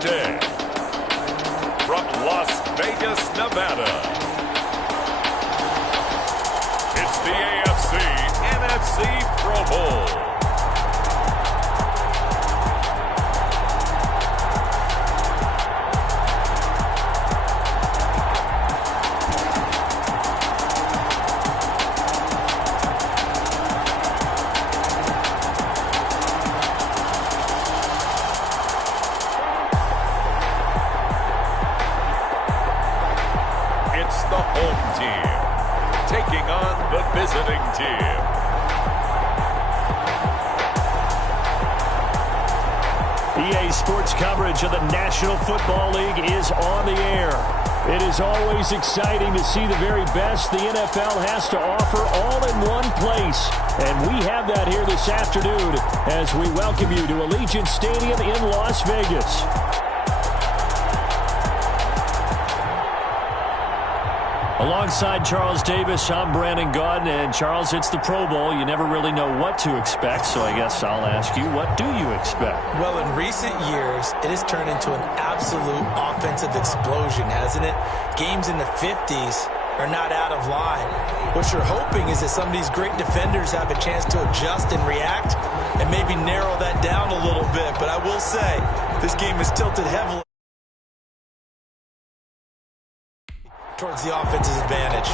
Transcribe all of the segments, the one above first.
day. From Las Vegas, Nevada, it's the AFC-NFC Pro Bowl. The home team taking on the visiting team. EA Sports coverage of the National Football League is on the air. It is always exciting to see the very best the NFL has to offer all in one place. And we have that here this afternoon as we welcome you to Allegiant Stadium in Las Vegas. Alongside Charles Davis, I'm Brandon Gaudin, and Charles, it's the Pro Bowl. You never really know what to expect, so I guess I'll ask you, what do you expect? Well, in recent years, it has turned into an absolute offensive explosion, hasn't it? Games in the 50s are not out of line. What you're hoping is that some of these great defenders have a chance to adjust and react and maybe narrow that down a little bit. But I will say, this game is tilted heavily towards the offense's advantage.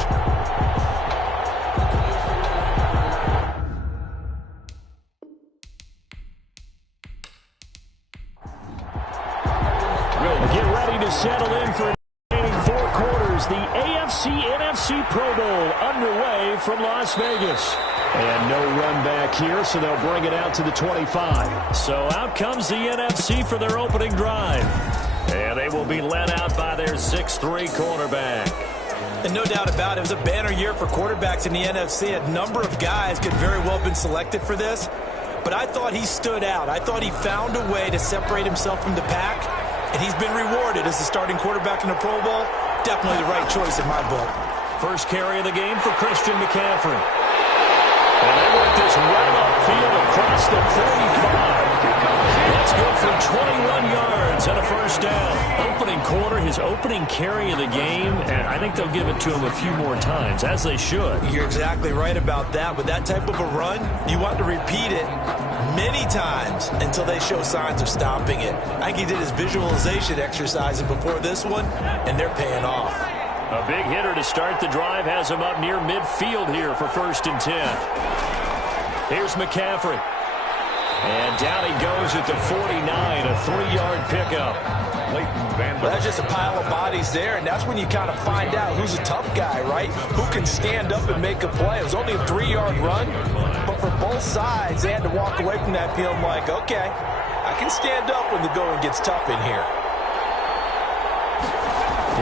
Get ready to settle in for the remaining 4 quarters. The AFC-NFC Pro Bowl underway from Las Vegas. And no run back here, so they'll bring it out to the 25. So out comes the NFC for their opening drive. And they will be led out by their 6'3" quarterback. And no doubt about it, it was a banner year for quarterbacks in the NFC. A number of guys could very well have been selected for this. But I thought he stood out. I thought he found a way to separate himself from the pack. And he's been rewarded as the starting quarterback in the Pro Bowl. Definitely the right choice in my book. First carry of the game for Christian McCaffrey. And they work this right upfield across the 45. That's good for 21 yards and a first down. Opening quarter, his opening carry of the game, and I think they'll give it to him a few more times, as they should. You're exactly right about that. With that type of a run, you want to repeat it many times until they show signs of stopping it. I think he did his visualization exercises before this one, and they're paying off. A big hitter to start the drive has him up near midfield here for 1st and 10. Here's McCaffrey. And down he goes at the 49, a 3-yard pickup. Well, that's just a pile of bodies there, and that's when you kind of find out who's a tough guy, right? Who can stand up and make a play. It was only a 3-yard run, but for both sides, they had to walk away from that field like, okay, I can stand up when the going gets tough in here.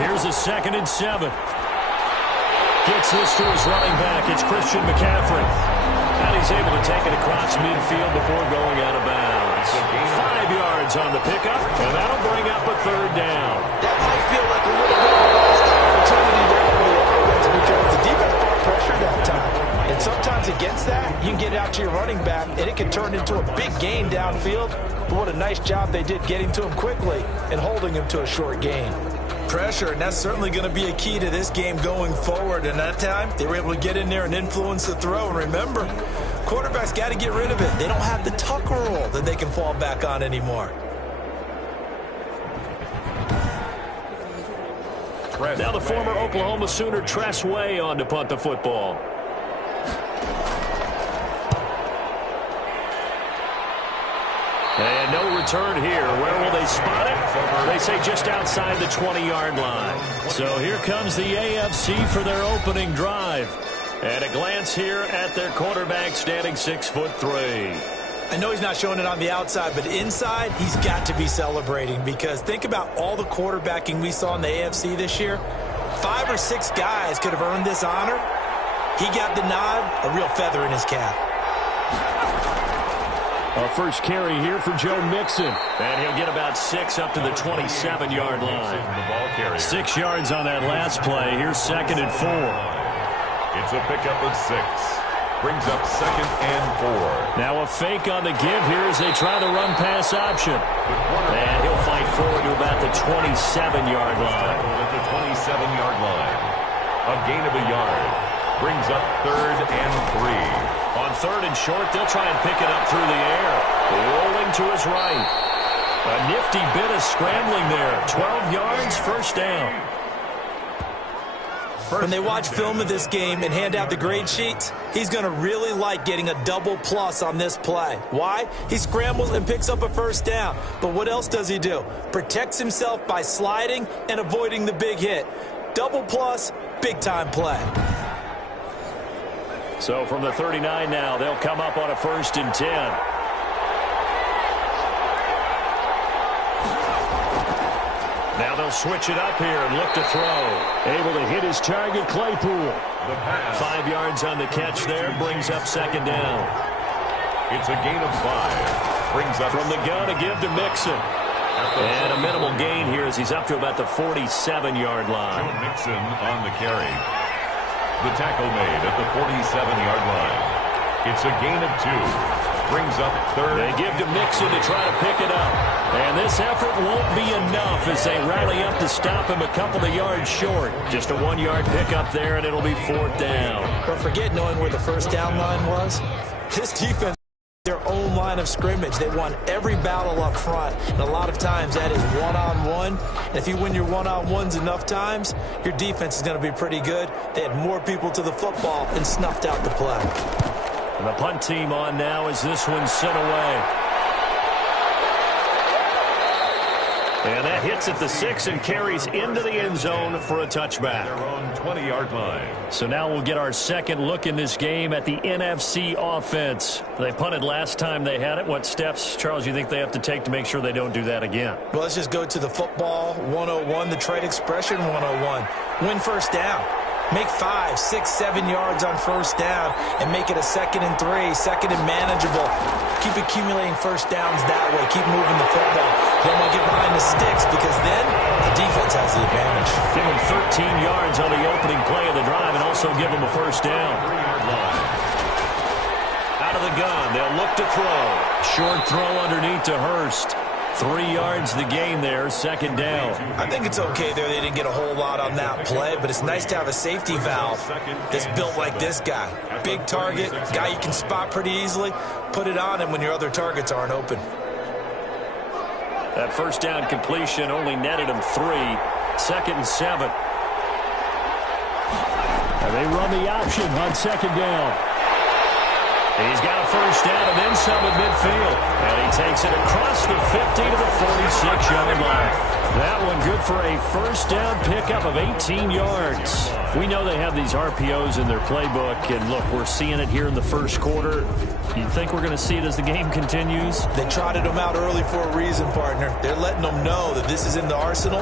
Here's a 2nd and 7. Gets this to his running back. It's Christian McCaffrey. And he's able to take it across midfield before going out of bounds. 5 yards on the pickup, and that'll bring up a 3rd down. That might feel like a little bit of a lost opportunity there for the offense because the defense brought pressure that time. And sometimes against that, you can get it out to your running back, and it can turn into a big gain downfield. But what a nice job they did getting to him quickly and holding him to a short gain. Pressure, and that's certainly going to be a key to this game going forward. And that time, they were able to get in there and influence the throw. And remember, quarterbacks got to get rid of it. They don't have the tuck rule that they can fall back on anymore. Now the former Oklahoma Sooner Tress Way on to punt the football. And no return here. Where will they spot it? They say just outside the 20-yard line. So here comes the AFC for their opening drive. And a glance here at their quarterback standing 6'3". I know he's not showing it on the outside, but inside, he's got to be celebrating because think about all the quarterbacking we saw in the AFC this year. 5 or 6 guys could have earned this honor. He got the nod, a real feather in his cap. Our first carry here for Joe Mixon. And he'll get about 6 up to the 27-yard line. 6 yards on that last play. Here's 2nd and 4. It's a pickup of 6. Brings up 2nd and 4. Now a fake on the give here as they try the run-pass option. And he'll fight forward to about the 27-yard line. At the 27-yard line. A gain of a yard. Brings up 3rd and 3. On 3rd and short, they'll try and pick it up through the air. Rolling to his right. A nifty bit of scrambling there. 12 yards, first down. When they watch film of this game and hand out the grade sheets, he's going to really like getting a double plus on this play. Why? He scrambles and picks up a first down. But what else does he do? Protects himself by sliding and avoiding the big hit. Double plus, big-time play. So from the 39 now, they'll come up on a 1st and 10. Now they'll switch it up here and look to throw. Able to hit his target, Claypool. 5 yards on the catch there, brings up 2nd down. It's a gain of 5. Brings up from the gun to give to Mixon. And a minimal gain here as he's up to about the 47-yard line. Mixon on the carry. The tackle made at the 47-yard line. It's a gain of 2. Brings up 3rd. They give to Mixon to try to pick it up. And this effort won't be enough as they rally up to stop him a couple of yards short. Just a 1-yard pickup there, and it'll be 4th down. Don't forget knowing where the first down line was. This defense, their own line of scrimmage. They won every battle up front. And a lot of times that is one-on-one. And if you win your one-on-ones enough times, your defense is going to be pretty good. They had more people to the football and snuffed out the play. And the punt team on now as this one's sent away. And that hits at the 6 and carries into the end zone for a touchback. Their own 20-yard line. So now we'll get our second look in this game at the NFC offense. They punted last time they had it. What steps, Charles, you think they have to take to make sure they don't do that again? Well, let's just go to the football 101, the trade expression 101. Win first down. Make 5, 6, 7 yards on first down and make it a 2nd and 3, 2nd and manageable. Keep accumulating first downs that way. Keep moving the football. You don't want to get behind the sticks because then the defense has the advantage. Give them 13 yards on the opening play of the drive and also give them a first down. 3-yard line. Out of the gun, they'll look to throw. Short throw underneath to Hurst. 3 yards the gain there, 2nd down. I think it's okay there. They didn't get a whole lot on that play, but it's nice to have a safety valve that's built like this guy. Big target, guy you can spot pretty easily. Put it on him when your other targets aren't open. That first down completion only netted him 3. 2nd and 7. And they run the option on 2nd down. He's got a first down and then some at midfield. And he takes it across the 50 to the 46-yard line. That one good for a first down pickup of 18 yards. We know they have these RPOs in their playbook. And, look, we're seeing it here in the first quarter. You think we're going to see it as the game continues? They trotted them out early for a reason, partner. They're letting them know that this is in the arsenal,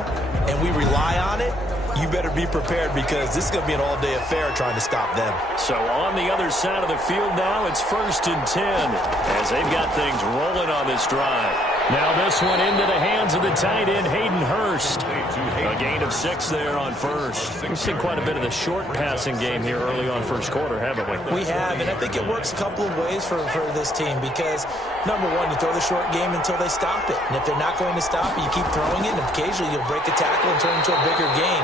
and we rely on it. You better be prepared because this is going to be an all-day affair trying to stop them. So on the other side of the field now, it's 1st and 10 as they've got things rolling on this drive. Now this one into the hands of the tight end, Hayden Hurst. A gain of 6 there on first. We've seen quite a bit of the short passing game here early on first quarter, haven't we? We have, and I think it works a couple of ways for this team because, number one, you throw the short game until they stop it. And if they're not going to stop it, you keep throwing it, and occasionally you'll break a tackle and turn it into a bigger gain.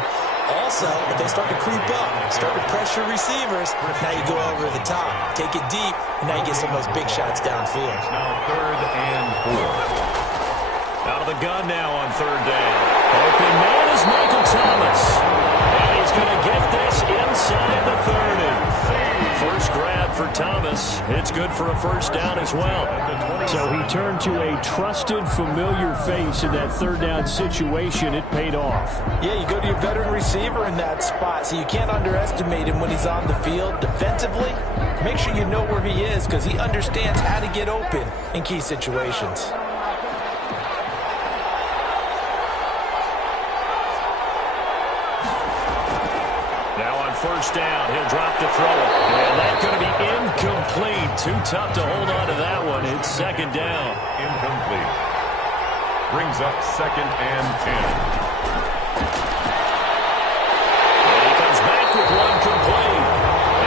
Also, if they start to creep up, start to pressure receivers, now you go over the top, take it deep, and now you get some of those big shots downfield. Now 3rd and 4. Out of the gun now on 3rd down. Open man is Michael Thomas. And he's going to get this inside the 30. First grab for Thomas. It's good for a first down as well. So he turned to a trusted, familiar face in that 3rd down situation. It paid off. Yeah, you go to your veteran receiver in that spot, so you can't underestimate him when he's on the field. Defensively, make sure you know where he is because he understands how to get open in key situations. First down, he'll drop to throw it. And that's going to be incomplete. Too tough to hold on to that one. It's 2nd down. Incomplete. Brings up 2nd and 10. And he comes back with one complete.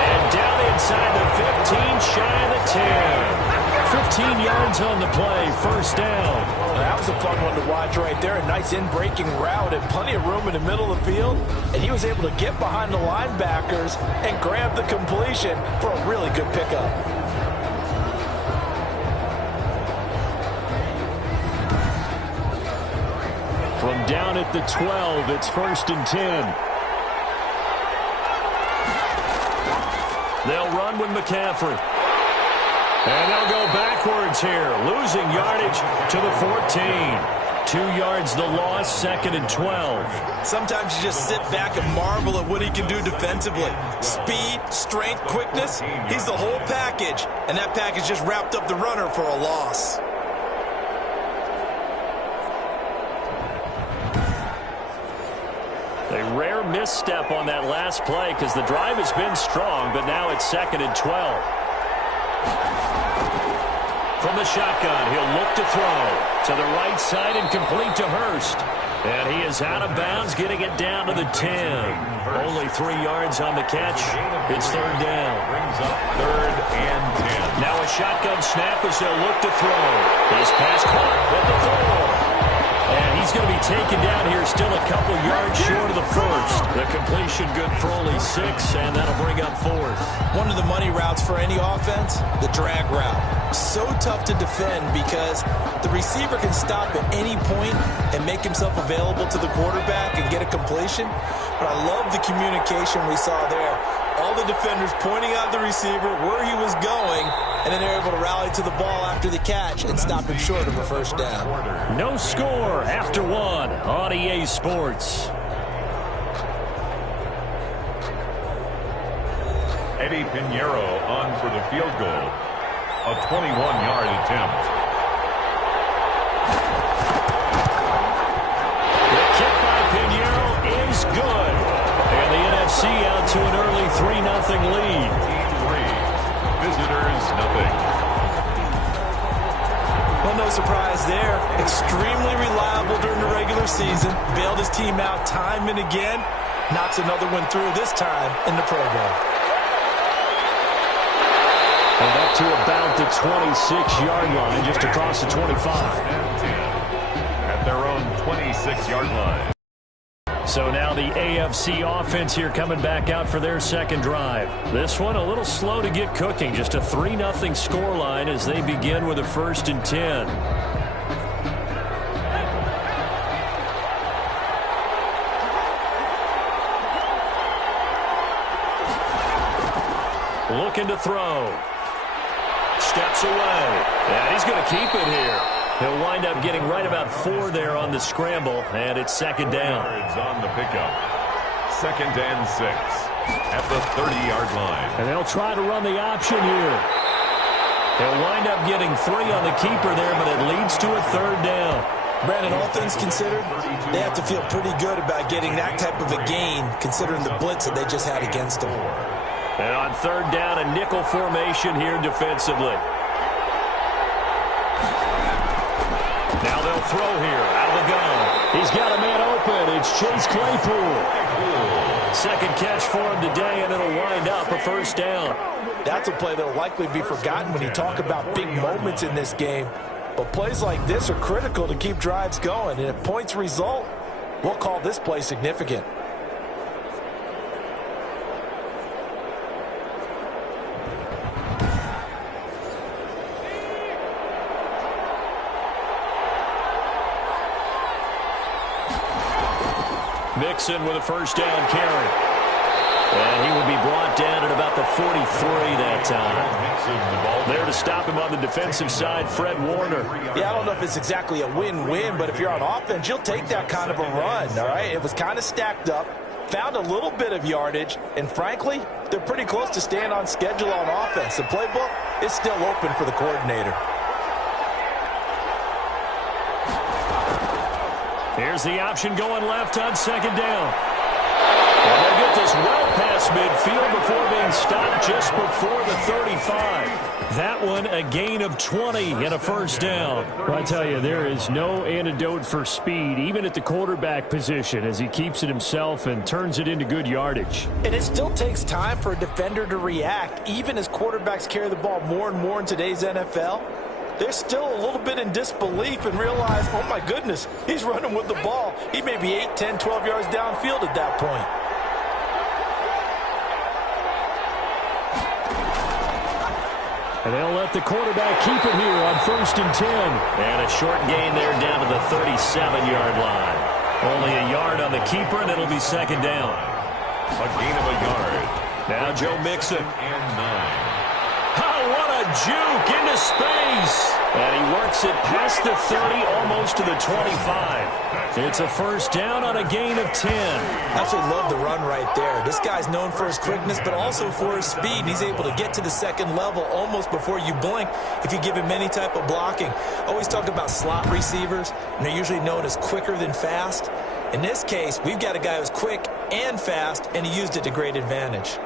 And down inside the 15 shy of the 10. 15 yards on the play, first down. That was a fun one to watch right there. A nice in-breaking route and plenty of room in the middle of the field. And he was able to get behind the linebackers and grab the completion for a really good pickup. From down at the 12, it's first and 10. They'll run with McCaffrey. And they'll go backwards here, losing yardage to the 14. 2 yards the loss, second and 12. Sometimes you just sit back and marvel at what he can do defensively. Speed, strength, quickness, he's the whole package. And that package just wrapped up the runner for a loss. A rare misstep on that last play because the drive has been strong, but now it's second and 12. From the shotgun, he'll look to throw. To the right side and complete to Hurst. And he is out of bounds, getting it down to the 10. Only 3 yards on the catch. It's third down. Brings up third and 10. Now a shotgun snap as they'll look to throw. His pass caught at the 4. And he's going to be taken down here, still a couple yards short of the first. The completion good for only 6, and that'll bring up fourth. One of the money routes for any offense, the drag route. So tough to defend because the receiver can stop at any point and make himself available to the quarterback and get a completion. But I love the communication we saw there. All the defenders pointing out the receiver, where he was going, and then they're able to rally to the ball after the catch and stop him short of a first down. No score after 1 on EA Sports. Eddie Pinheiro on for the field goal. A 21-yard attempt. The kick by Pinheiro is good. And the NFC out to an early 3-0 lead. 3. Visitors, nothing. Well, no surprise there. Extremely reliable during the regular season. Bailed his team out time and again. Knocks another one through this time in the Pro Bowl. And up to about the 26-yard line, just across the 25. At their own 26-yard line. So now the AFC offense here coming back out for their second drive. This one a little slow to get cooking. Just a 3-0 scoreline as they begin with a first and 10. Looking to throw. Steps away. And he's going to keep it here. He'll wind up getting right about 4 there on the scramble, and it's second down. On the pickup. Second and 6 at the 30-yard line. And they'll try to run the option here. He'll wind up getting 3 on the keeper there, but it leads to a third down. Brandon, all things considered, they have to feel pretty good about getting that type of a gain, considering the blitz that they just had against them. And on third down, a nickel formation here defensively. Now they'll throw here out of the gun. He's got a man open. It's Chase Claypool. Second catch for him today, and it'll wind up a first down. That's a play that will likely be forgotten when you talk about big moments in this game. But plays like this are critical to keep drives going. And if points result, we'll call this play significant. Mixon with a first down carry. And he will be brought down at about the 43 that time. There to stop him on the defensive side, Fred Warner. Yeah, I don't know if it's exactly a win-win, but if you're on offense, you'll take that kind of a run, all right? It was kind of stacked up, found a little bit of yardage, and frankly, they're pretty close to staying on schedule on offense. The playbook is still open for the coordinator. Here's the option going left on second down. And they'll get this well past midfield before being stopped just before the 35. That one a gain of 20 and a first down. Well, I tell you, there is no antidote for speed, even at the quarterback position, as he keeps it himself and turns it into good yardage. And it still takes time for a defender to react, even as quarterbacks carry the ball more and more in today's NFL. They're still a little bit in disbelief and realize, oh my goodness, he's running with the ball. He may be 8, 10, 12 yards downfield at that point. And they'll let the quarterback keep it here on 1st and 10. And a short gain there down to the 37-yard line. Only a yard on the keeper, and it'll be second down. A gain of a yard. Now Joe Mixon. And 9. Oh, what a juke into space. And he works it past the 30, almost to the 25. It's a first down on a gain of 10. Absolutely love the run right there. This guy's known for his quickness, but also for his speed. He's able to get to the second level almost before you blink if you give him any type of blocking. I always talk about slot receivers, and they're usually known as quicker than fast. In this case, we've got a guy who's quick and fast, and he used it to great advantage.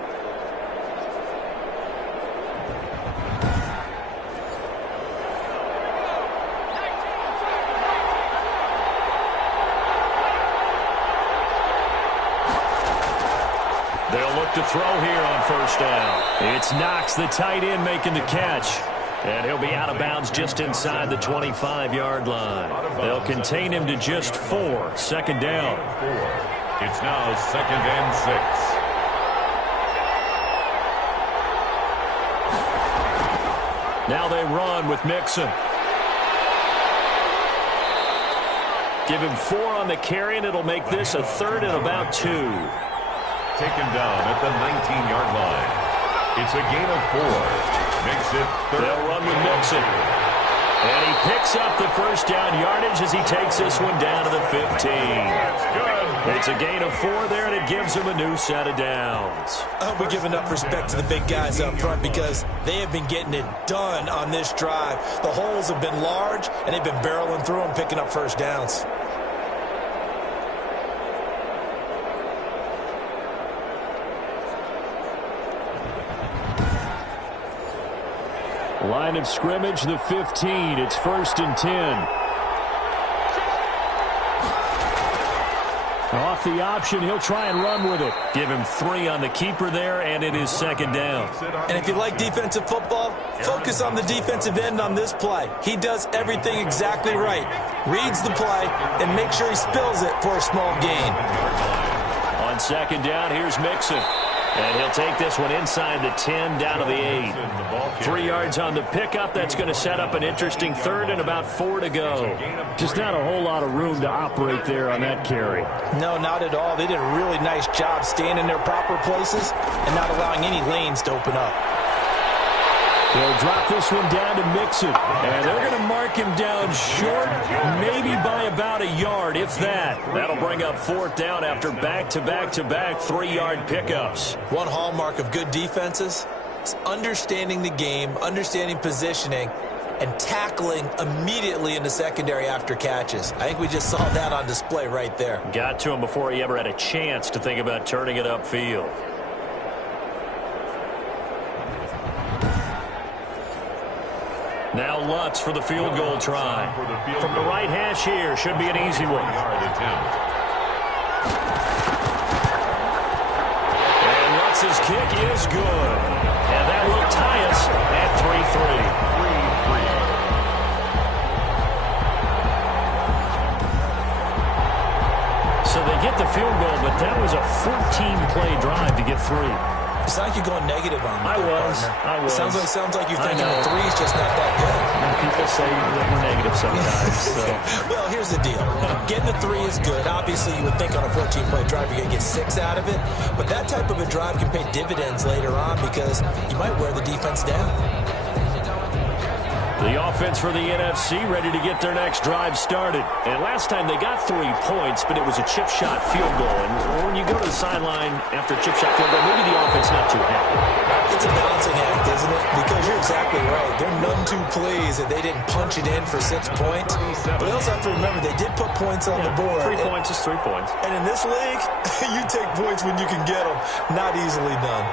To throw here on first down. It's Knox, the tight end, making the catch. And he'll be out of bounds just inside the 25-yard line. They'll contain him to just 4. Second down. It's now 2nd and 6. Now they run with Mixon. Give him 4 on the carry, and it'll make this a 3rd and about 2. Taken down at the 19-yard line. It's a gain of 4. Makes it 3rd. They'll run with Mixon. And he picks up the first down yardage as he takes this one down to the 15. That's good. It's a gain of 4 there, and it gives him a new set of downs. I hope we give enough respect to the big guys up front because they have been getting it done on this drive. The holes have been large, and they've been barreling through them, picking up first downs. Line of scrimmage, the 15. It's 1st and 10. Off the option, he'll try and run with it. Give him 3 on the keeper there, and it is second down. And if you like defensive football, focus on the defensive end on this play. He does everything exactly right. Reads the play and makes sure he spills it for a small gain. On second down, here's Mixon. And he'll take this one inside the 10, down to the 8. 3 yards on the pickup. That's going to set up an interesting 3rd and about 4 to go. Just not a whole lot of room to operate there on that carry. No, not at all. They did a really nice job staying in their proper places and not allowing any lanes to open up. They'll drop this one down to Mixon. And they're going to mark him down short, maybe by about a yard, if that. That'll bring up 4th down after back-to-back-to-back 3-yard pickups. One hallmark of good defenses is understanding the game, understanding positioning, and tackling immediately in the secondary after catches. I think we just saw that on display right there. Got to him before he ever had a chance to think about turning it upfield. Now Lutz for the field goal try. From the right hash here, should be an easy one. And Lutz's kick is good. And that will tie us at 3-3. So they get the field goal, but that was a 14-play drive to get 3. It's like you're going negative on me. I was. Sounds like you're thinking the 3's just not that good. People say that we're negative sometimes. So. Well, here's the deal. Getting the 3 is good. Obviously, you would think on a 14-play drive you're going to get 6 out of it. But that type of a drive can pay dividends later on because you might wear the defense down. The offense for the NFC ready to get their next drive started. And last time they got 3 points, but it was a chip shot field goal. And when you go to the sideline after a chip shot field goal, maybe the offense not too happy. It's a balancing act, isn't it? Because you're exactly right. They're none too pleased that they didn't punch it in for 6 points. But they also have to remember they did put points on the board. 3 points is 3 points. And in this league, you take points when you can get them. Not easily done.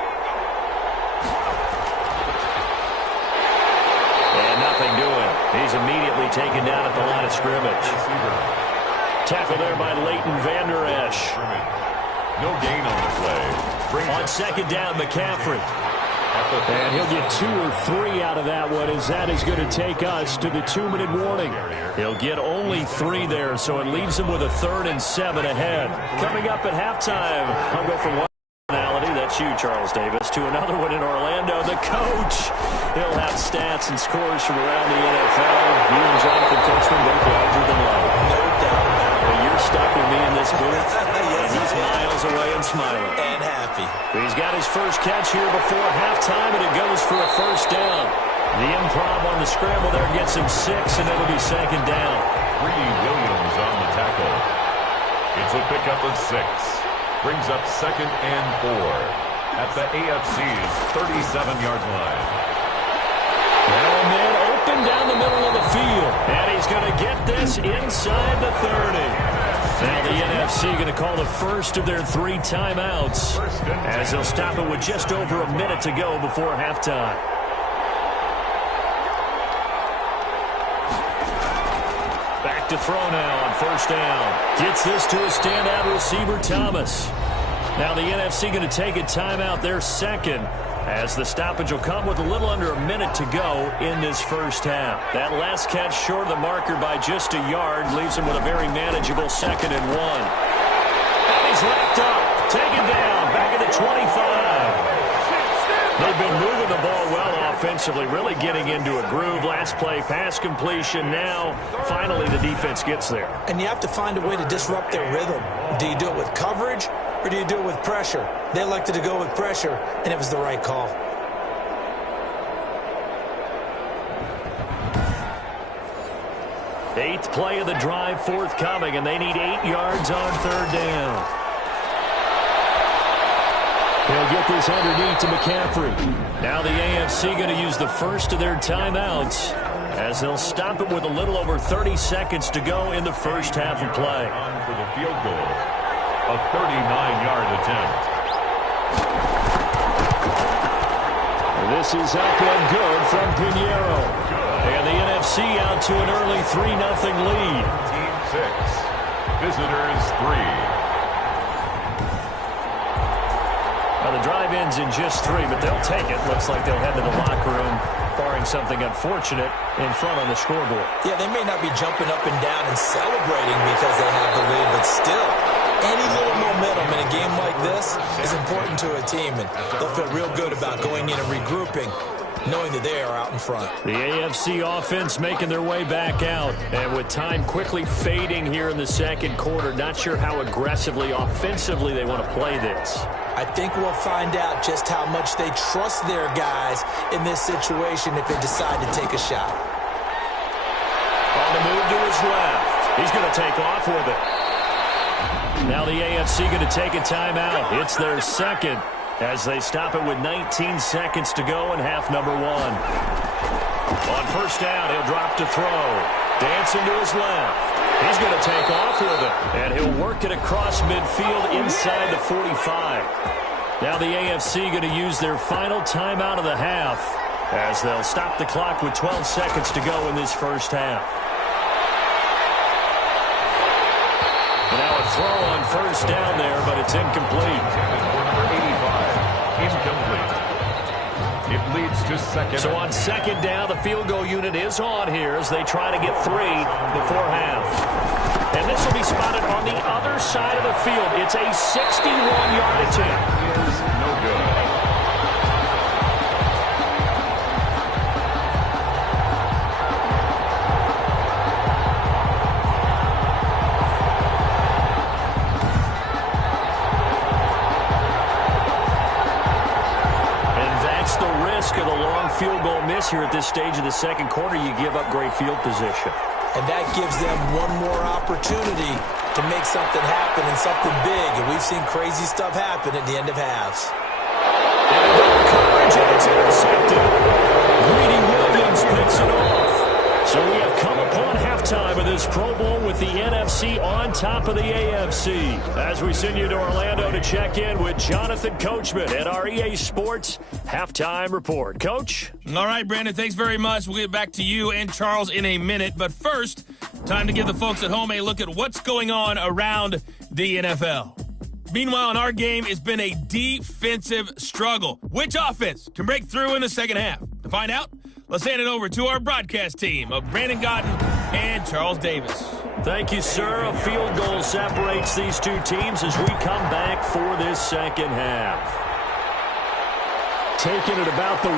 And nothing doing. He's immediately taken down at the line of scrimmage. Tackle there by Leighton Vander Esch. No gain on the play. On second down, McCaffrey. And he'll get 2 or 3 out of that one, as that is going to take us to the 2-minute warning. He'll get only 3 there, so it leaves him with a 3rd and 7 ahead. Coming up at halftime, I'll go from one personality, that's you, Charles Davis, to another one in Orlando, the coach. He'll have stats and scores from around the NFL. You and Jonathan Coachman both larger than life. No doubt about it. But you're stuck with me in this booth, and he's miles away and smiling. And happy. He's got his first catch here before halftime, and it goes for a first down. The improv on the scramble there gets him 6, and it'll be second down. Greedy Williams on the tackle. It's a pickup of 6. Brings up 2nd and 4 at the AFC's 37-yard line. Now a man open down the middle of the field, and he's going to get this inside the 30. Now the NFC going to call the first of their 3 timeouts, as they'll stop it with just over a minute to go before halftime. Back to throw now on first down. Gets this to a standout receiver, Thomas. Now the NFC going to take a timeout, their second, as the stoppage will come with a little under a minute to go in this first half. That last catch short of the marker by just a yard leaves him with a very manageable 2nd and 1. And he's wrapped up, taken down, back at the 25. They've been moving the ball well offensively, really getting into a groove. Last play, pass completion. Now, finally, the defense gets there. And you have to find a way to disrupt their rhythm. Do you do it with coverage, or do you do it with pressure? They elected to go with pressure, and it was the right call. Eighth play of the drive forthcoming, and they need 8 yards on 3rd down. They'll get this underneath to McCaffrey. Now the AFC going to use the first of their timeouts, as they'll stop it with a little over 30 seconds to go in the first half of play. On for the field goal. A 39-yard attempt. This is up and good from Pinheiro. And the NFC out to an early 3-0 lead. Team 6. Visitors 3. Now the drive ends in just 3, but they'll take it. Looks like they'll head to the locker room, barring something unfortunate in front on the scoreboard. Yeah, they may not be jumping up and down and celebrating because they have the lead, but still, any little momentum in a game like this is important to a team, and they'll feel real good about going in and regrouping, knowing that they are out in front. The AFC offense making their way back out, and with time quickly fading here in the second quarter, not sure how aggressively, offensively they want to play this. I think we'll find out just how much they trust their guys in this situation if they decide to take a shot. On the move to his left. He's going to take off with it. Now the AFC going to take a timeout. It's their second, as they stop it with 19 seconds to go in half number 1. On first down, he'll drop to throw. Dancing to his left. He's going to take off with it, and he'll work it across midfield inside the 45. Now the AFC going to use their final timeout of the half, as they'll stop the clock with 12 seconds to go in this first half. Now a throw on first down there, but it's incomplete. Number 85, incomplete. It leads to second. So on second down, the field goal unit is on here as they try to get 3 before half. And this will be spotted on the other side of the field. It's a 61-yard attempt. It is no good. Of the long field goal miss here at this stage of the second quarter, you give up great field position. And that gives them one more opportunity to make something happen and something big. And we've seen crazy stuff happen at the end of halves. And coverage, and it's intercepted. Greedy Williams picks it with the NFC on top of the AFC. As we send you to Orlando to check in with Jonathan Coachman at our EA Sports Halftime Report. Coach? All right, Brandon, thanks very much. We'll get back to you and Charles in a minute. But first, time to give the folks at home a look at what's going on around the NFL. Meanwhile, in our game, it's been a defensive struggle. Which offense can break through in the second half? To find out, let's hand it over to our broadcast team of Brandon Godden and Charles Davis. Thank you, sir. A field goal separates these two teams as we come back for this second half. Taking it about the 1.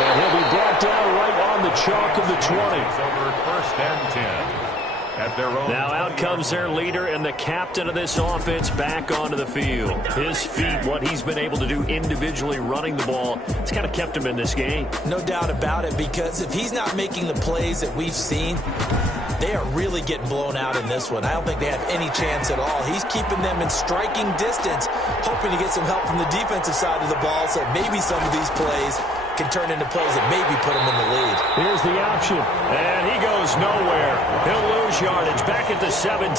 And he'll be brought down right on the chalk of the 20. Over first and 10. At their own. Now out comes their leader and the captain of this offense back onto the field. His feet, what he's been able to do individually running the ball, it's kind of kept him in this game. No doubt about it, because if he's not making the plays that we've seen, they are really getting blown out in this one. I don't think they have any chance at all. He's keeping them in striking distance, hoping to get some help from the defensive side of the ball so maybe some of these plays can turn into plays that maybe put him in the lead. Here's the option, and he goes nowhere. He'll lose yardage back at the 17.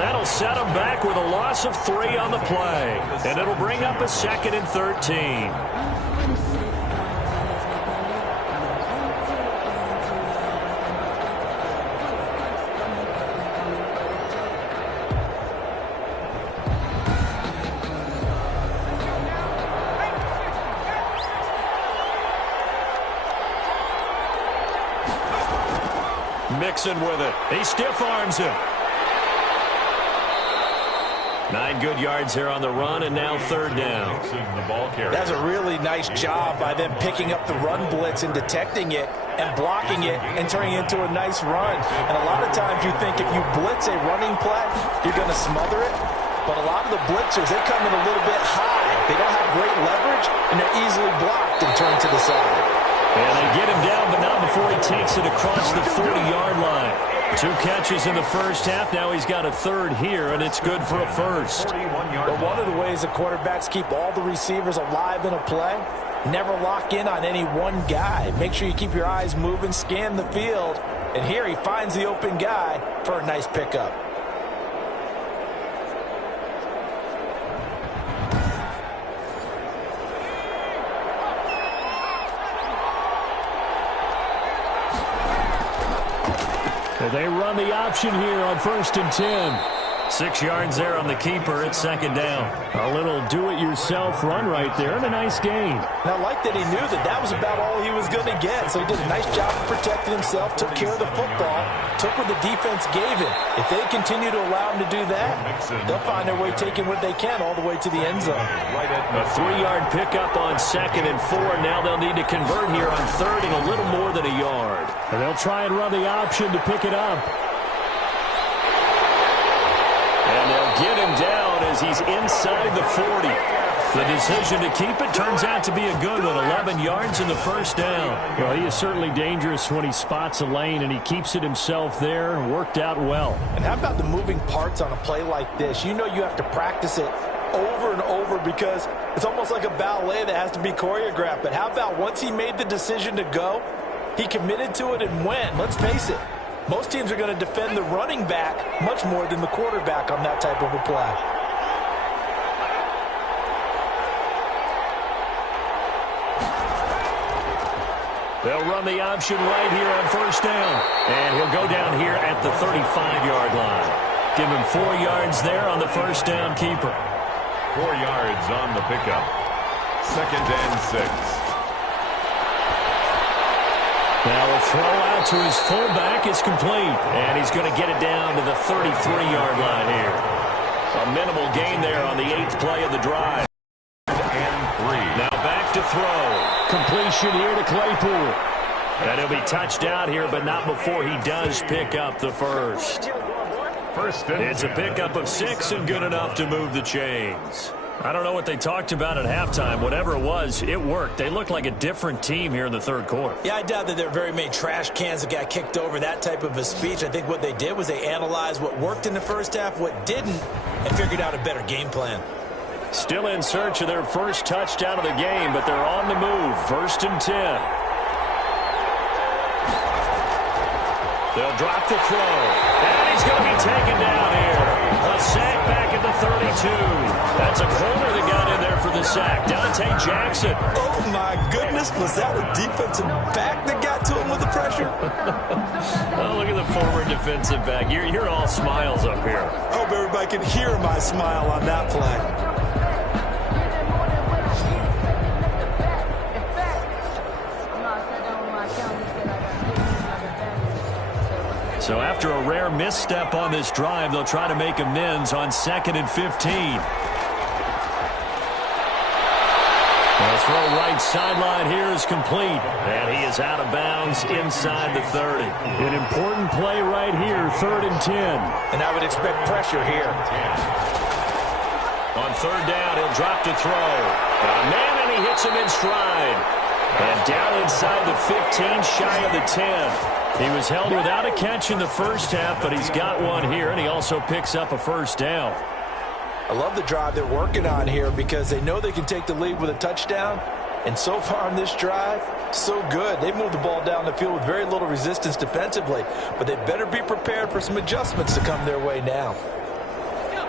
That'll set him back with a loss of 3 on the play, and it'll bring up a 2nd and 13. Mixon with it. He stiff arms him. 9 good yards here on the run, and now 3rd down. That's a really nice job by them picking up the run blitz and detecting it and blocking it and turning it into a nice run. And a lot of times you think if you blitz a running play, you're going to smother it. But a lot of the blitzers, they come in a little bit high. They don't have great leverage, and they're easily blocked and turned to the side. And they get him down, but not before he takes it across the 40-yard line. 2 catches in the first half. Now he's got a 3rd here, and it's good for a 1st. But one of the ways the quarterbacks keep all the receivers alive in a play, never lock in on any one guy. Make sure you keep your eyes moving, scan the field. And here he finds the open guy for a nice pickup. They run the option here on 1st and 10. 6 yards there on the keeper. It's 2nd down. A little do-it-yourself run right there, and a nice gain. And I like that he knew that that was about all he was going to get. So he did a nice job of protecting himself, took care of the football, took what the defense gave him. If they continue to allow him to do that, they'll find their way taking what they can all the way to the end zone. A 3-yard pickup on 2nd and 4. Now they'll need to convert here on 3rd and a little more than a yard. And they'll try and run the option to pick it up. And they'll get him down as he's inside the 40. The decision to keep it turns out to be a good one. 11 yards in the 1st down. Well, he is certainly dangerous when he spots a lane, and he keeps it himself there. Worked out well. And how about the moving parts on a play like this? You know you have to practice it over and over because it's almost like a ballet that has to be choreographed. But how about once he made the decision to go, he committed to it and went. Let's face it. Most teams are going to defend the running back much more than the quarterback on that type of a play. They'll run the option right here on 1st down. And he'll go down here at the 35-yard line. Give him 4 yards there on the 1st down keeper. 4 yards on the pickup. 2nd and 6. Now a throw out to his fullback is complete. And he's going to get it down to the 33-yard line here. A minimal gain there on the 8th play of the drive. And 3. Now back to throw. Completion here to Claypool. And he'll be touched out here, but not before he does pick up the 1st. It's a pickup of 6 and good enough to move the chains. I don't know what they talked about at halftime. Whatever it was, it worked. They looked like a different team here in the 3rd quarter. Yeah, I doubt that there are very many trash cans that got kicked over, that type of a speech. I think what they did was they analyzed what worked in the 1st half, what didn't, and figured out a better game plan. Still in search of their 1st touchdown of the game, but they're on the move. 1st and 10. They'll drop the throw. And he's going to be taken down here. A sack back at the 32. That's a corner that got in there for the sack. Dante Jackson. Oh, my goodness. Was that a defensive back that got to him with the pressure? Oh, look at the former defensive back. You're all smiles up here. I hope everybody can hear my smile on that play. So after a rare misstep on this drive, they'll try to make amends on 2nd and 15. The throw right sideline here is complete. And he is out of bounds inside the 30. An important play right here, 3rd and 10. And I would expect pressure here. On 3rd down, he'll drop to throw. Got a man, and he hits him in stride. And down inside the 15, shy of the 10. He was held without a catch in the first half, but he's got one here, and he also picks up a first down. I love the drive they're working on here because they know they can take the lead with a touchdown. And so far on this drive, so good. They moved the ball down the field with very little resistance defensively, but they better be prepared for some adjustments to come their way now.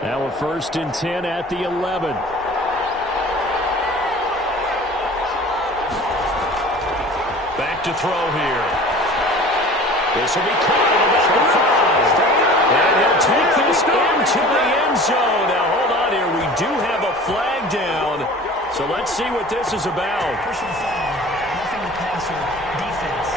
Now a 1st and 10 at the 11. Back to throw here. This will be caught at about the 5. And he'll take this into the end zone. Now, hold on here. We do have a flag down. So let's see what this is about. Personal foul. Nothing to passer. Defense.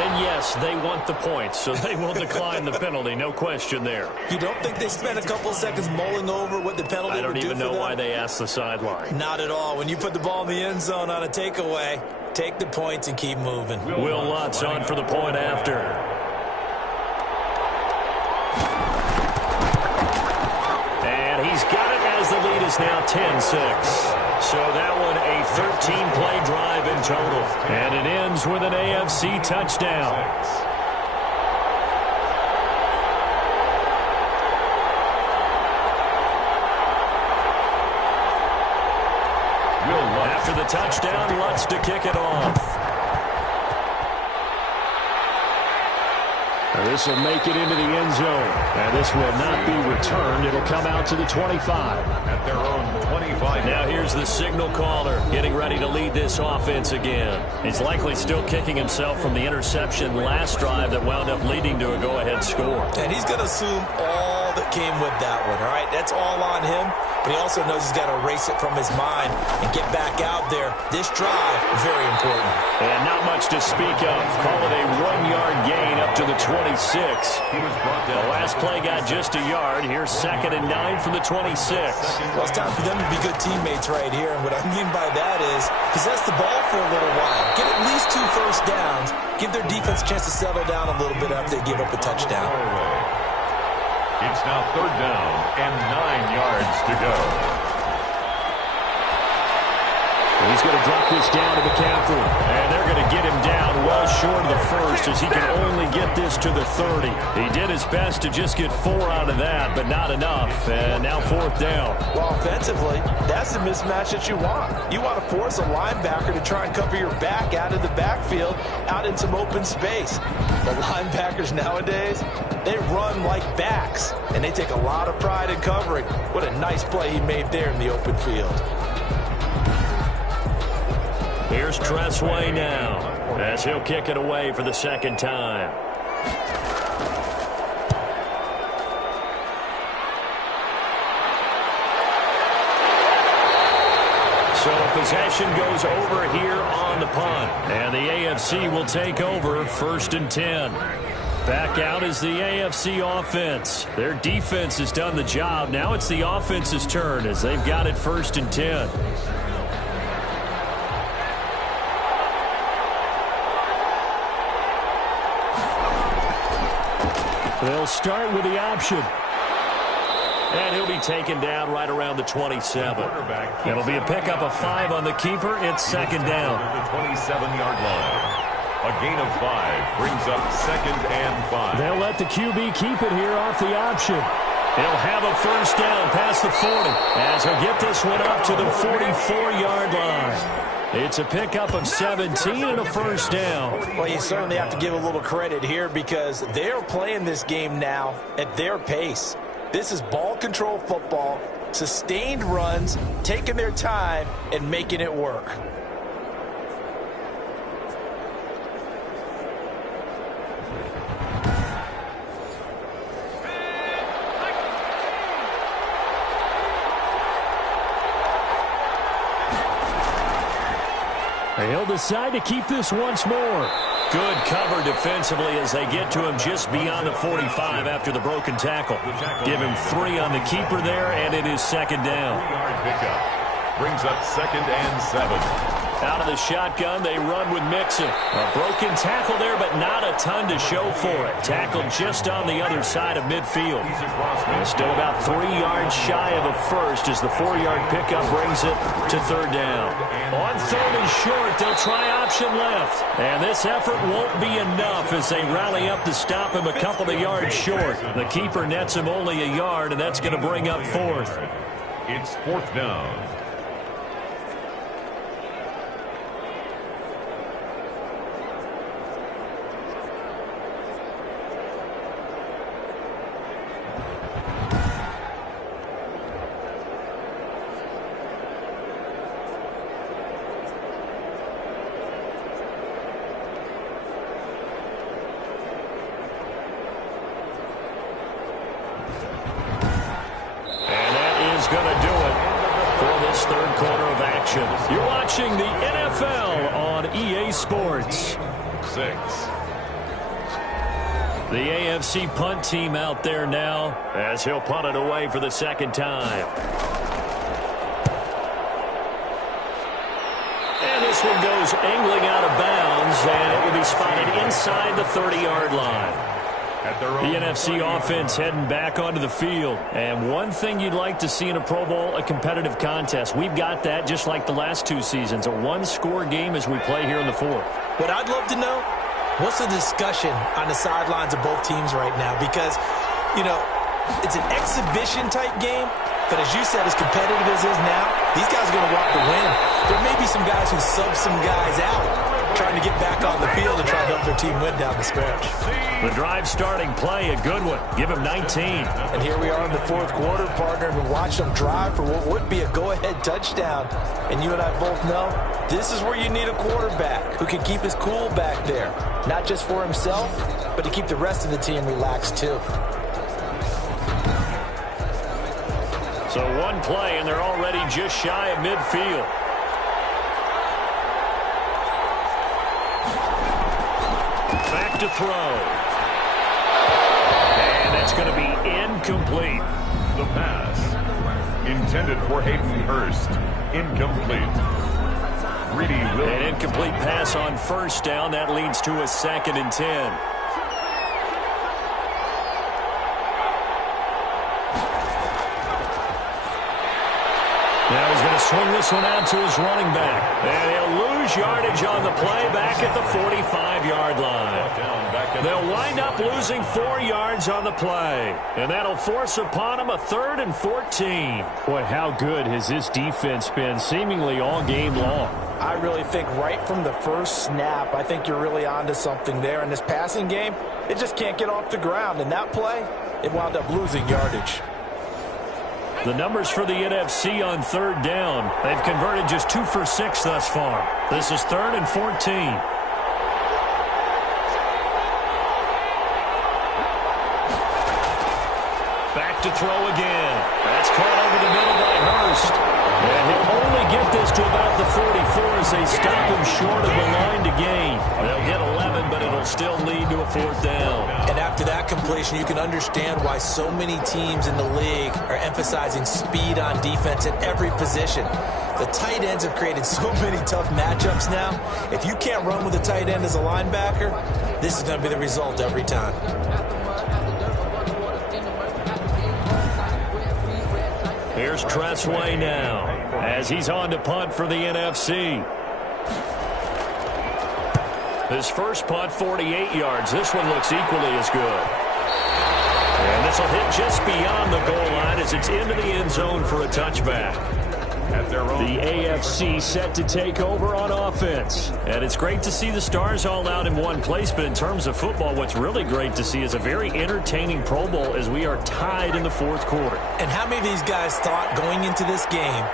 And yes, they want the points, so they will decline the penalty. No question there. You don't think they spent a couple of seconds mulling over what the penalty would do for them? I don't even know why they asked the sideline. Not at all. When you put the ball in the end zone on a takeaway, take the points and keep moving. Will Lutz on for the point after. And he's got it as the lead is now 10-6. So that one a 13-play drive in total. And it ends with an AFC touchdown. After the touchdown, Lutz to kick it off. This will make it into the end zone. And this will not be returned. It'll come out to the 25. At their own 25. Now here's the signal caller getting ready to lead this offense again. He's likely still kicking himself from the interception last drive that wound up leading to a go-ahead score. And he's going to assume all that came with that one, all right? That's all on him. But he also knows he's got to erase it from his mind and get back out there. This drive, very important. And not much to speak of. Call it a 1-yard gain up to the 26. He was brought down. The last play got just a yard. Here's 2nd and 9 from the 26. Well, it's time for them to be good teammates right here. And what I mean by that is possess the ball for a little while. Get at least 2 first downs. Give their defense a chance to settle down a little bit after they give up a touchdown. It's now 3rd down and 9 yards to go. He's going to drop this down to McCaffrey. And they're going to get him down well short of the first as he can only get this to the 30. He did his best to just get 4 out of that, but not enough. And now 4th down. Well, offensively, that's the mismatch that you want. You want to force a linebacker to try and cover your back out of the backfield, out in some open space. The linebackers nowadays, they run like backs, and they take a lot of pride in covering. What a nice play he made there in the open field. Here's Tressway now as he'll kick it away for the 2nd time. So possession goes over here on the punt. And the AFC will take over 1st and 10. Back out is the AFC offense. Their defense has done the job. Now it's the offense's turn as they've got it 1st and 10. They'll start with the option. And he'll be taken down right around the 27. It'll be a pickup of 5 on the keeper. It's 2nd down. The 27-yard line. A gain of 5 brings up 2nd and 5. They'll let the QB keep it here off the option. He'll have a 1st down past the 40 as he'll get this one up to the 44-yard line. It's a pickup of 17 and a first down. Well, you certainly have to give a little credit here because they're playing this game now at their pace. This is ball control football, sustained runs, taking their time, and making it work. He'll decide to keep this once more. Good cover defensively as they get to him just beyond the 45 after the broken tackle. Give him 3 on the keeper there, and it is second down. 3-yard pickup. Brings up 2nd and 7. Out of the shotgun, they run with Mixon. A broken tackle there, but not a ton to show for it. Tackled just on the other side of midfield. And still about 3 yards shy of a first as the 4-yard pickup brings it to 3rd down. On 3rd and short, they'll try option left. And this effort won't be enough as they rally up to stop him a couple of yards short. The keeper nets him only a yard, and that's going to bring up 4th. It's 4th down. Going to do it for this 3rd quarter of action. You're watching the NFL on EA Sports. 6. The AFC punt team out there now as he'll punt it away for the 2nd time. And this one goes angling out of bounds, and it will be spotted inside the 30-yard line. The NFC offense heading back onto the field. And one thing you'd like to see in a Pro Bowl, a competitive contest. We've got that just like the last 2 seasons. A 1-score game as we play here in the 4th. What I'd love to know, what's the discussion on the sidelines of both teams right now? Because, you know, it's an exhibition-type game. But as you said, as competitive as it is now, these guys are going to want to win. There may be some guys who sub some guys out, trying to get back on the field and try to help their team win down the stretch. The drive starting play, a good one. Give him 19. And here we are in the 4th quarter, partner, and watch them drive for what would be a go-ahead touchdown. And you and I both know this is where you need a quarterback who can keep his cool back there. Not just for himself, but to keep the rest of the team relaxed too. So one play, and they're already just shy of midfield. Back to throw. And that's going to be incomplete. The pass. Intended for Hayden Hurst. Incomplete. An incomplete pass on 1st down. That leads to a 2nd and 10. Now he's going to swing this one out to his running back. And he'll lose yardage on the play back at the 45-yard line. They'll wind up losing 4 yards on the play. And that'll force upon him a 3rd and 14. Boy, how good has this defense been seemingly all game long? I really think right from the first snap, I think you're really onto something there. In this passing game, it just can't get off the ground. And that play, it wound up losing yardage. The numbers for the NFC on 3rd down. They've converted just 2 for 6 thus far. This is 3rd and 14. Back to throw again. That's caught over the middle by Hurst. And he'll only get this to about the 44 as they stop him short of the line to gain. They'll get 11, but it'll still lead to a 4th down. And after that completion, you can understand why so many teams in the league are emphasizing speed on defense at every position. The tight ends have created so many tough matchups now. If you can't run with a tight end as a linebacker, this is going to be the result every time. Here's Tressway now as he's on to punt for the NFC. His first punt, 48 yards. This one looks equally as good. And this will hit just beyond the goal line as it's into the end zone for a touchback. at their own. The AFC set to take over on offense. And it's great to see the stars all out in one place, but in terms of football, what's really great to see is a very entertaining Pro Bowl as we are tied in the fourth quarter. And how many of these guys thought going into this game,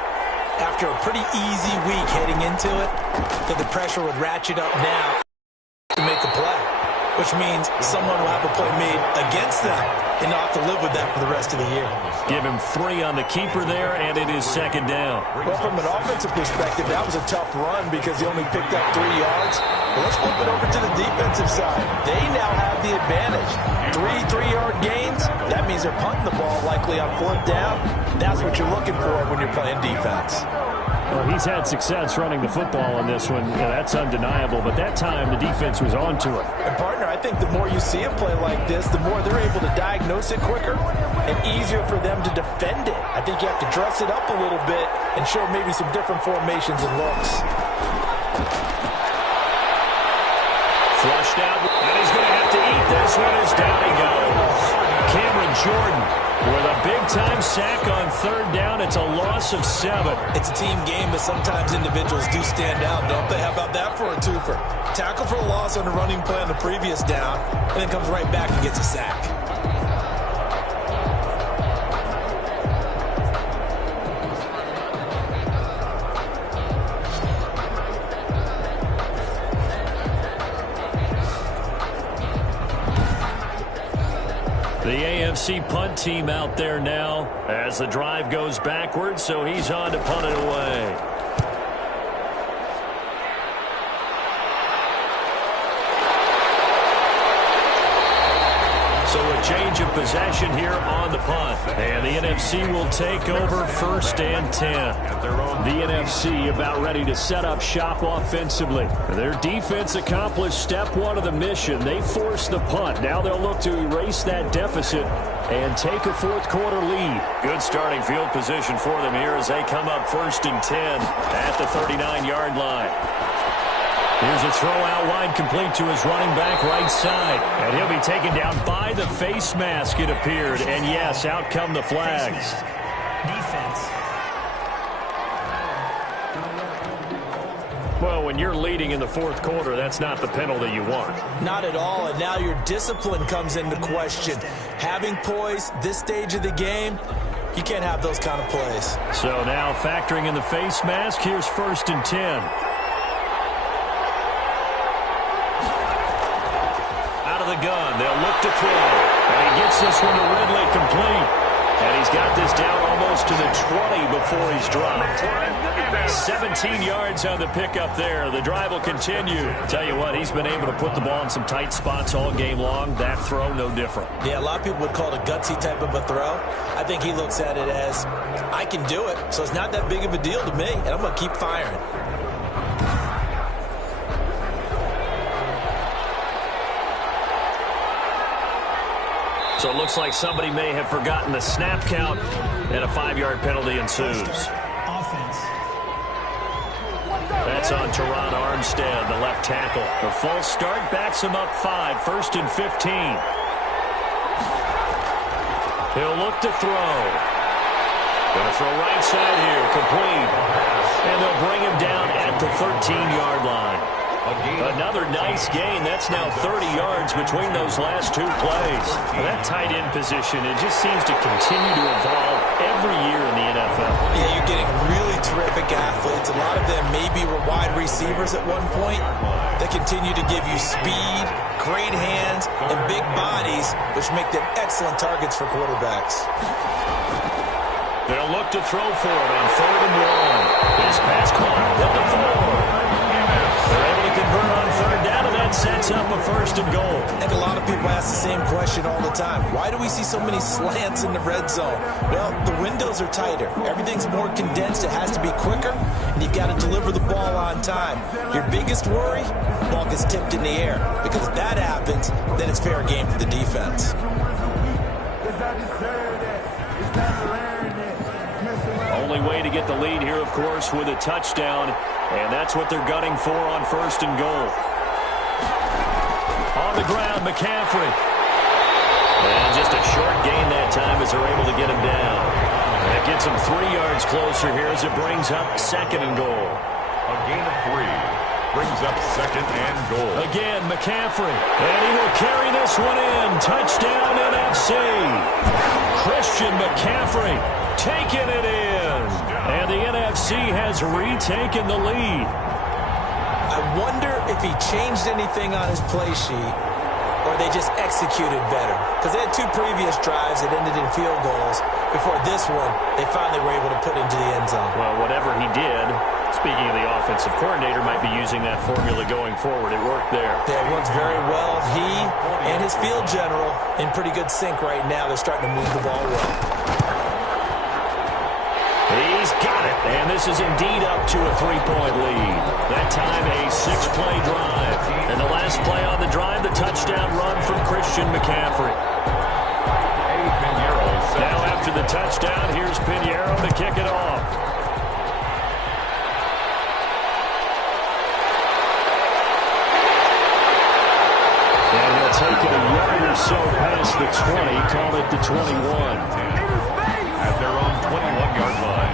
after a pretty easy week heading into it, that the pressure would ratchet up now to make a play, which means someone will have a play made against them and not have to live with that for the rest of the year. Give him 3 on the keeper there, and it is second down. Well, from an offensive perspective, that was a tough run because he only picked up 3 yards. Well, let's flip it over to the defensive side. They now have the advantage. 3 3-yard gains, that means they're punting the ball likely on 4th down. That's what you're looking for when you're playing defense. Well, he's had success running the football on this one. Yeah, that's undeniable. But that time, the defense was on to it. And, partner, I think the more you see a play like this, the more they're able to diagnose it quicker and easier for them to defend it. I think you have to dress it up a little bit and show maybe some different formations and looks. Flushed out, and he's going to have to eat this one as down he goes. Cameron Jordan with a big-time sack on 3rd down. It's a loss of 7. It's a team game, but sometimes individuals do stand out, don't they? How about that for a twofer? Tackle for a loss on the running play on the previous down, and then comes right back and gets a sack. The AFC punt team out there now as the drive goes backwards, so he's on to punt it away. So a change of possession here on the punt. And the NFC will take over 1st and 10. The NFC about ready to set up shop offensively. Their defense accomplished step 1 of the mission. They forced the punt. Now they'll look to erase that deficit and take a 4th quarter lead. Good starting field position for them here as they come up 1st and 10 at the 39-yard line. Here's a throw out wide, complete to his running back right side. And he'll be taken down by the face mask, it appeared. And yes, out come the flags. Defense. Well, when you're leading in the 4th quarter, that's not the penalty you want. Not at all, and now your discipline comes into question. Having poise this stage of the game, you can't have those kind of plays. So now factoring in the face mask, here's 1st and 10. The gun. They'll look to throw. And he gets this one to Ridley complete. And he's got this down almost to the 20 before he's dropped. 17 yards on the pickup there. The drive will continue. Tell you what, he's been able to put the ball in some tight spots all game long. That throw, no different. Yeah, a lot of people would call it a gutsy type of a throw. I think he looks at it as, I can do it, so it's not that big of a deal to me, and I'm going to keep firing. So it looks like somebody may have forgotten the snap count, and a 5-yard penalty ensues. Offense. That's on Teron Armstead, the left tackle. The false start backs him up 5, 1st and 15. He'll look to throw. Going to throw right side here, complete. And they'll bring him down at the 13-yard line. Another nice gain. That's now 30 yards between those last 2 plays. That tight end position, it just seems to continue to evolve every year in the NFL. Yeah, you're getting really terrific athletes. A lot of them maybe were wide receivers at one point. They continue to give you speed, great hands, and big bodies, which make them excellent targets for quarterbacks. They'll look to throw for it on 3rd and 1. His pass caught. They'll throw. They're able to convert on 3rd down, and that sets up a 1st and goal. I think a lot of people ask the same question all the time. Why do we see so many slants in the red zone? Well, the windows are tighter. Everything's more condensed. It has to be quicker, and you've got to deliver the ball on time. Your biggest worry, the ball gets tipped in the air. Because if that happens, then it's fair game for the defense. Only way to get the lead here, of course, with a touchdown, and that's what they're gunning for on 1st and goal. On the ground, McCaffrey. And just a short gain that time as they're able to get him down. And gets him 3 yards closer here as it brings up 2nd and goal. A gain of 3 brings up 2nd and goal. Again, McCaffrey. And he will carry this one in. Touchdown, NFC. Christian McCaffrey taking it in. And the NFC has retaken the lead. I wonder if he changed anything on his play sheet or they just executed better. Because they had 2 previous drives that ended in field goals. Before this one, they finally were able to put into the end zone. Well, whatever he did, speaking of the offensive coordinator, might be using that formula going forward. It worked there. Yeah, it works very well. He and his field general in pretty good sync right now. They're starting to move the ball well. He's got it. And this is indeed up to a 3-point lead. That time a 6-play drive. And the last play on the drive, the touchdown run from Christian McCaffrey. Now after the touchdown, here's Pinheiro to kick it off. And he'll take it a yard or so past the 20, call it the 21. At their own 21-yard line.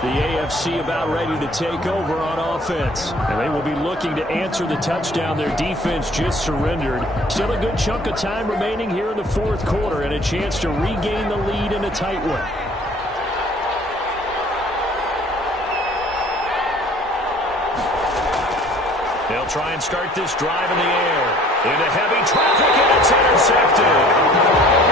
The AFC about ready to take over on offense. And they will be looking to answer the touchdown their defense just surrendered. Still a good chunk of time remaining here in the 4th quarter and a chance to regain the lead in a tight one. They'll try and start this drive in the air. Into heavy traffic, and it's intercepted.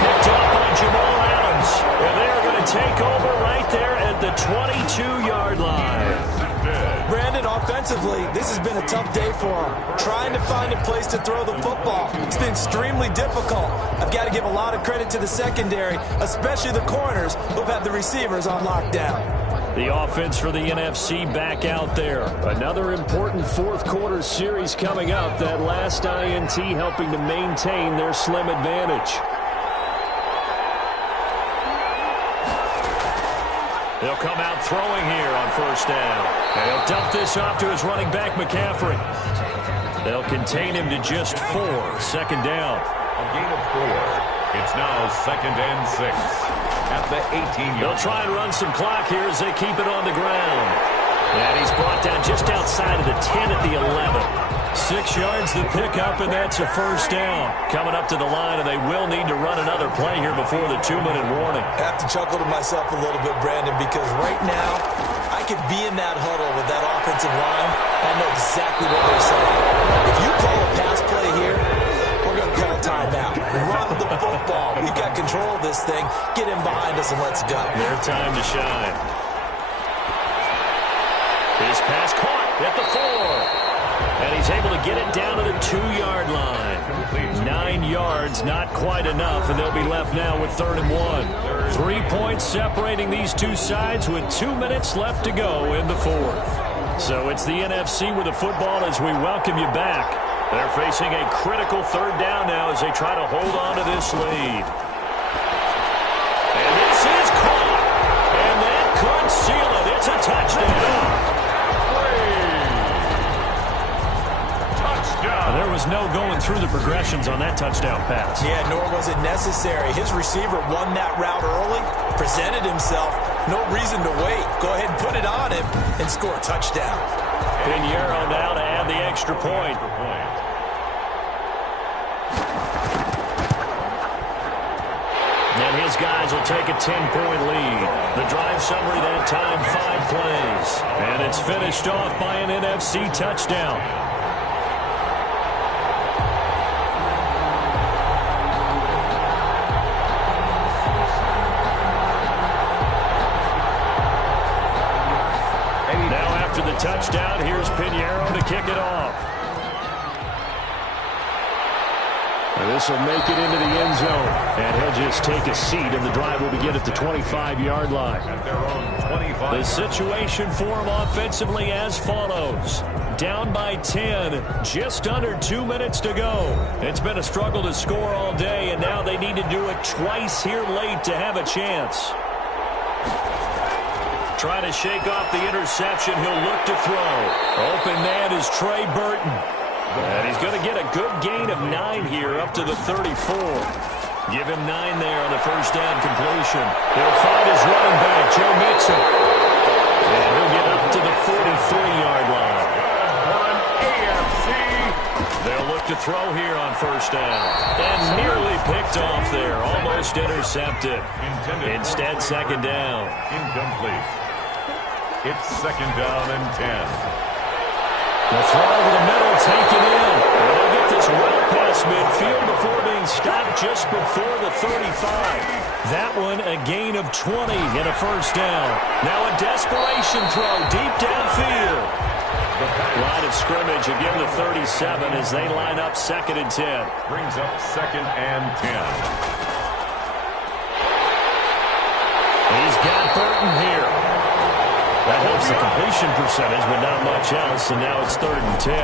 Picked up by Jamal Adams. And they're going to take over right there at the 22-yard line. Brandon, offensively, this has been a tough day for him. Trying to find a place to throw the football. It's been extremely difficult. I've got to give a lot of credit to the secondary, especially the corners who've had the receivers on lockdown. The offense for the NFC back out there. Another important 4th quarter series coming up. That last INT helping to maintain their slim advantage. They'll come out throwing here on 1st down. And he'll dump this off to his running back, McCaffrey. They'll contain him to just 4. 2nd down. A gain of 4. It's now 2nd and 6. At the 18-yard. They'll try and run some clock here as they keep it on the ground. And he's brought down just outside of the 10 at the 11. 6 yards the pickup, and that's a 1st down. Coming up to the line, and they will need to run another play here before the 2-minute warning. I have to chuckle to myself a little bit, Brandon, because right now I could be in that huddle with that offensive line. I know exactly what they're saying. If you call a pass play here, we're going to call timeout. Run the football. We've got control of this thing. Get him behind us and let's go. Their time to shine. His pass caught at the 4. And he's able to get it down to the 2-yard line. 9 yards, not quite enough, and they'll be left now with 3rd and 1. 3 points separating these two sides with 2 minutes left to go in the 4th. So it's the NFC with the football as we welcome you back. They're facing a critical 3rd down now as they try to hold on to this lead. And this is caught. And that could seal it. It's a touchdown. There was no going through the progressions on that touchdown pass. Yeah, nor was it necessary. His receiver won that route early, presented himself. No reason to wait. Go ahead and put it on him and score a touchdown. Pinheiro now to add the extra point. And his guys will take a 10-point lead. The drive summary that time, 5 plays. And it's finished off by an NFC touchdown. Touchdown. Here's Pinheiro to kick it off. And this will make it into the end zone. And he'll just take a seat, and the drive will begin at the 25-yard line. At their own 25. The situation for him offensively as follows. Down by 10, just under 2 minutes to go. It's been a struggle to score all day, and now they need to do it twice here late to have a chance. Trying to shake off the interception. He'll look to throw. Open man is Trey Burton. And he's going to get a good gain of 9 here up to the 34. Give him 9 there on the first down completion. He'll find his running back, Joe Mixon. And he'll get up to the 43-yard line. They'll look to throw here on first down. And nearly picked off there. Almost intercepted. Instead, second down. Incomplete. It's second down and 10. The throw over the middle, taken in. And they'll get this well past midfield before being stopped just before the 35. That one a gain of 20 and a first down. Now a desperation throw deep downfield. Line of scrimmage again the 37 as they line up second and 10. Brings up second and 10. He's got Burton here. That helps the completion percentage, but not much else, and now it's third and 10.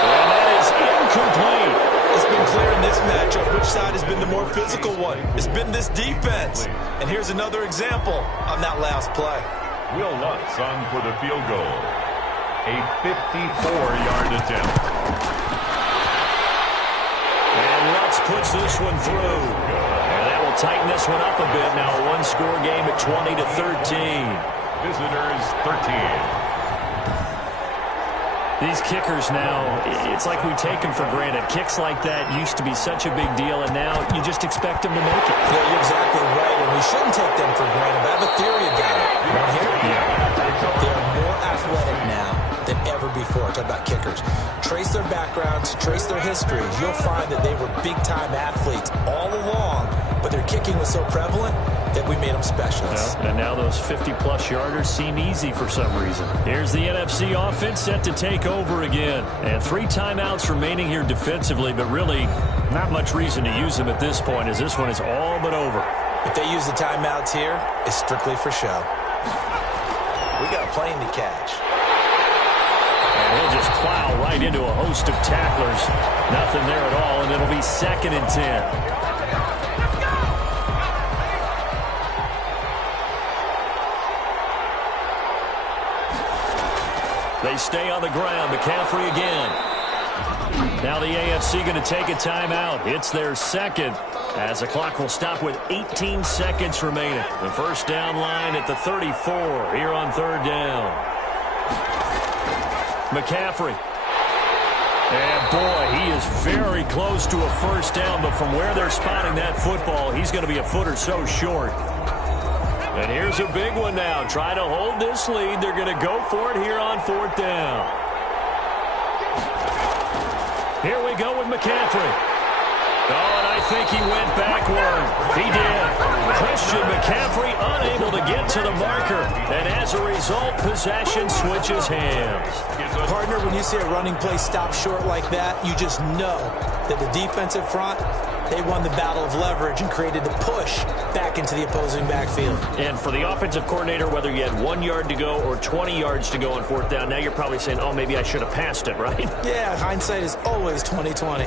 And that is incomplete. It's been clear in this matchup which side has been the more physical one. It's been this defense. And here's another example on that last play. Will Lutz on for the field goal. A 54-yard attempt. And Lutz puts this one through. And that will tighten this one up a bit. Now a one-score game at 20-13. Visitors 13. These kickers now, it's like we take them for granted. Kicks like that used to be such a big deal, and now you just expect them to make it. Yeah, you're exactly right, and we shouldn't take them for granted. But I have a theory about it. You want to hear it? Yeah. They're more athletic now than ever before. Talk about kickers. Trace their backgrounds, trace their histories. You'll find that they were big-time athletes all along, but their kicking was so prevalent that we made them specialists. Well, and now those 50-plus yarders seem easy for some reason. Here's the NFC offense set to take over again. And 3 timeouts remaining here defensively, but really not much reason to use them at this point as this one is all but over. If they use the timeouts here, it's strictly for show. We got a plane to catch. And he'll just plow right into a host of tacklers. Nothing there at all, and it'll be second and 10. They stay on the ground. McCaffrey again. Now the AFC going to take a timeout. It's their second as the clock will stop with 18 seconds remaining. The first down line at the 34 here on third down. McCaffrey. And boy, he is very close to a first down, but from where they're spotting that football, he's going to be a foot or so short. And here's a big one now. Try to hold this lead. They're going to go for it here on fourth down. Here we go with McCaffrey. Oh, and I think he went backward. He did. Christian McCaffrey unable to get to the marker. And as a result, possession switches hands. Partner, when you see a running play stop short like that, you just know that the defensive front, they won the battle of leverage and created the push back into the opposing backfield. And for the offensive coordinator, whether you had 1 yard to go or 20 yards to go on fourth down, now you're probably saying, oh, maybe I should have passed it, right? Yeah, hindsight is always 20/20.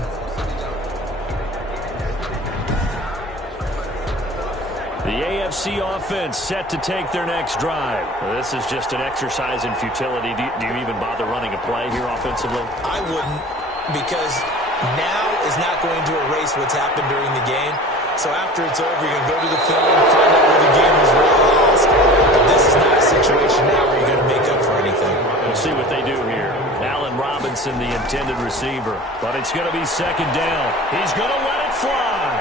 The AFC offense set to take their next drive. This is just an exercise in futility. Do you even bother running a play here offensively? I wouldn't, because now is not going to erase what's happened during the game. So after it's over, you're going to go to the film and find out where the game was really lost. But this is not a situation now where you're going to make up for anything. We'll see what they do here. Allen Robinson, the intended receiver. But it's going to be second down. He's going to let it fly.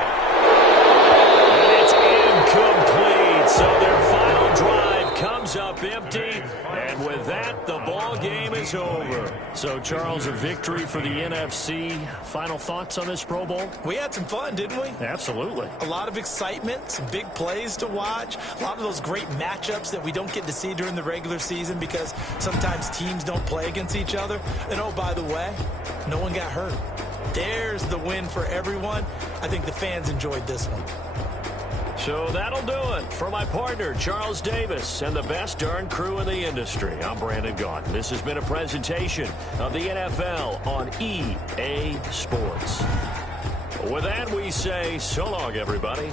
And it's incomplete. So their final drive comes up empty. And with that, the ball game is over. So, Charles, a victory for the NFC. Final thoughts on this Pro Bowl? We had some fun, didn't we? Absolutely. A lot of excitement, some big plays to watch, a lot of those great matchups that we don't get to see during the regular season because sometimes teams don't play against each other. And, oh, by the way, no one got hurt. There's the win for everyone. I think the fans enjoyed this one. So that'll do it for my partner, Charles Davis, and the best darn crew in the industry. I'm Brandon Gaughan. This has been a presentation of the NFL on EA Sports. With that, we say so long, everybody.